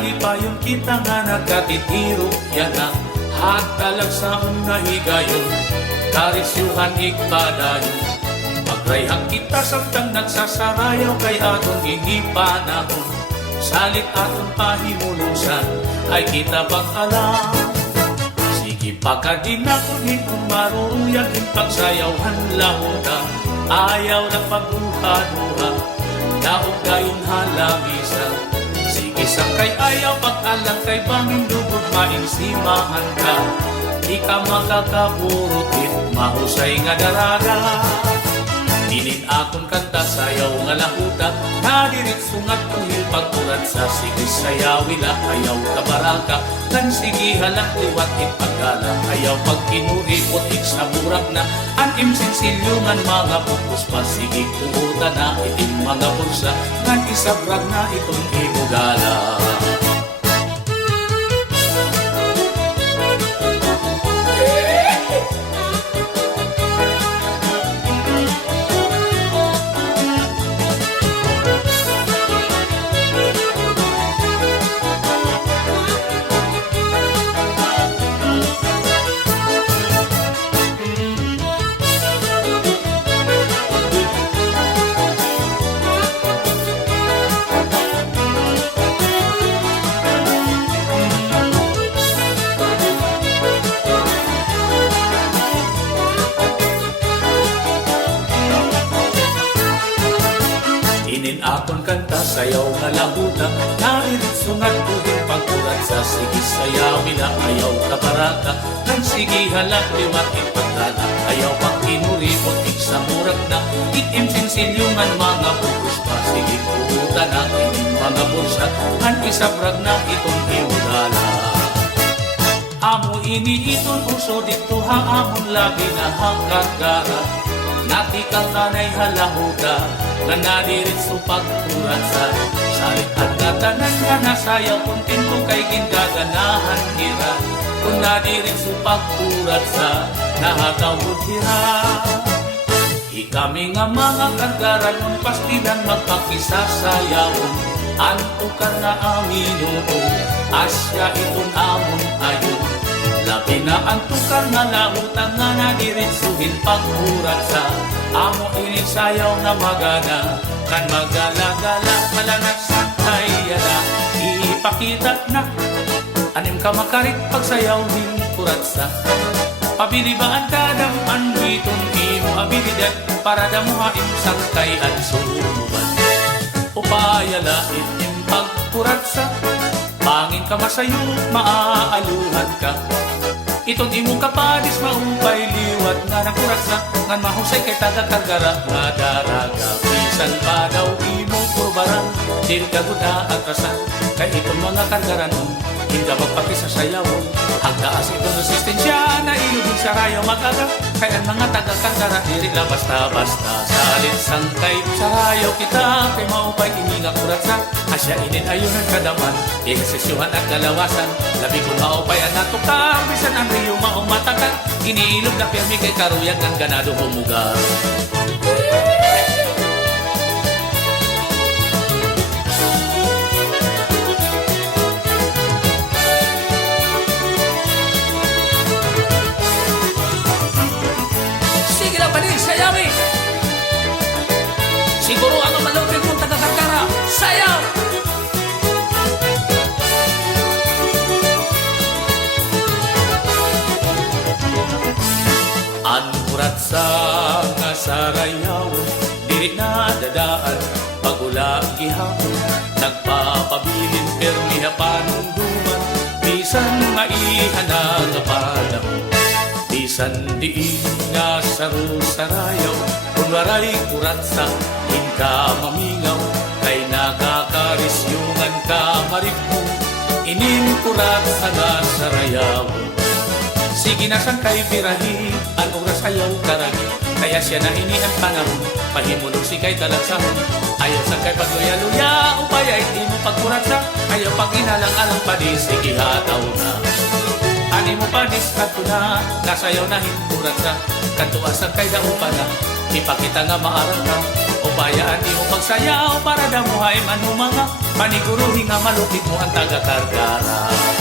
nalipayon kita nga nagkatitiro yan na hatalag sa nahigayon karisyuhan ikpadayon magrayhang kita samtang nagsasarayaw kay atong inipanahon salit atong pahimulusan ay kita bang alam sige pagkadin ako hitong maruruyag in pagsayawhan lahuda ayaw na pagbuha-duha daog gayon halamisa sige sakay ayaw pag-alang kay bangin lugod mainsimahan ka di ka makakaburutin mahusay nga darada dinin akong kanta sayaw nga lahuta nadirit sungat tuhil pagkurat sa sige sayawila ayaw kabaraka kan sige halak liwat ipagala ayaw pagkinuripot sa burak na anim sinsilyungan mga pupus pa sige kuuta na iting mga bulsa ngan isabrag na itong ibugala inin akon kanta sayaw nga lahuta nairit sungat tuhing pagkurat sa sige sayawila ayaw kabaraka kan sige halak liwat ipagdala ayaw pagkinuripot sa murak na itim sinsilyungan mga pupus pa sige kuuta na ining mga bulsa kan isabrag na itong iudala amo ini iton uso dito ha amon labi na hangkagara natikal nanay halahuda nga nadirit sa pagkurat sa salit at natanan nga nasayaw kung tinto kay gindaganahan hira kung nadirit sa pagkurat sa nahatawod hira ikami nga mga kargaran ng pastilan magpakisasayawon anto ka na aminuto asya itong amon ayon labi na ang tukar na lahutan nga nadiritsuhin pagkurat sa amo inisayaw na magana kan magala-gala malanag santay yala ipakita na anim ka makarit pagsayawin kurat sa pabili ba ang dadam anwiton imo abilidad para damuhain sangkay at sumuban upayala itim pagkurat sa pangin ka masayo maaaluhan ka iton imo kapadis maupay liwat nga nakurat sa ngan mahusay kay taga-kargara nga daraga bisan pa daw imo kurbaran dili ka guda at rasan kay iton mga kargaran hinda magpakisasayaw hagdaas itong resistensya na ilubin sa rayo magaga kay ang mga taga-kargara dili la basta-basta salit sangkay sa rayo kita kay maupay ini nga kurat sa asya inin ayunan kadaman ihasisyuhan at kalawasan labi kung maupay ang natukang bisan ang riyo maumatakan iniilog na pirmi kay karuyag ng ganado humuga sige lang pa din sayami siguro ang malawin mong taga-karkara sayaw kurat sa nga sarayaw diri na dadaan pagula gihapon nagpapabilin permi panunduman bisan maihanag nga panahon bisan diin nga saru-sarayaw kung waray kurat sa hinka mamingaw kay nakakarisyungan ka maripo inin kurat sa nga sarayaw sige na sang kay birahi ang oras ayaw karagi kaya siya na ini ang panahon pahimulong si kay talagsahon ayaw sang kay pagluya-luya upaya hindi mo pagkurat sa ayaw pag inalang-alang padis sige hataw na ani mo padis kanto na nasayaw na hinkurat sa kanto asang kay daupa na ipakita nga maaral ka upaya ani mo pagsayaw para damuhay man mga Maniguruhi nga malupit mo ang taga-Karkara.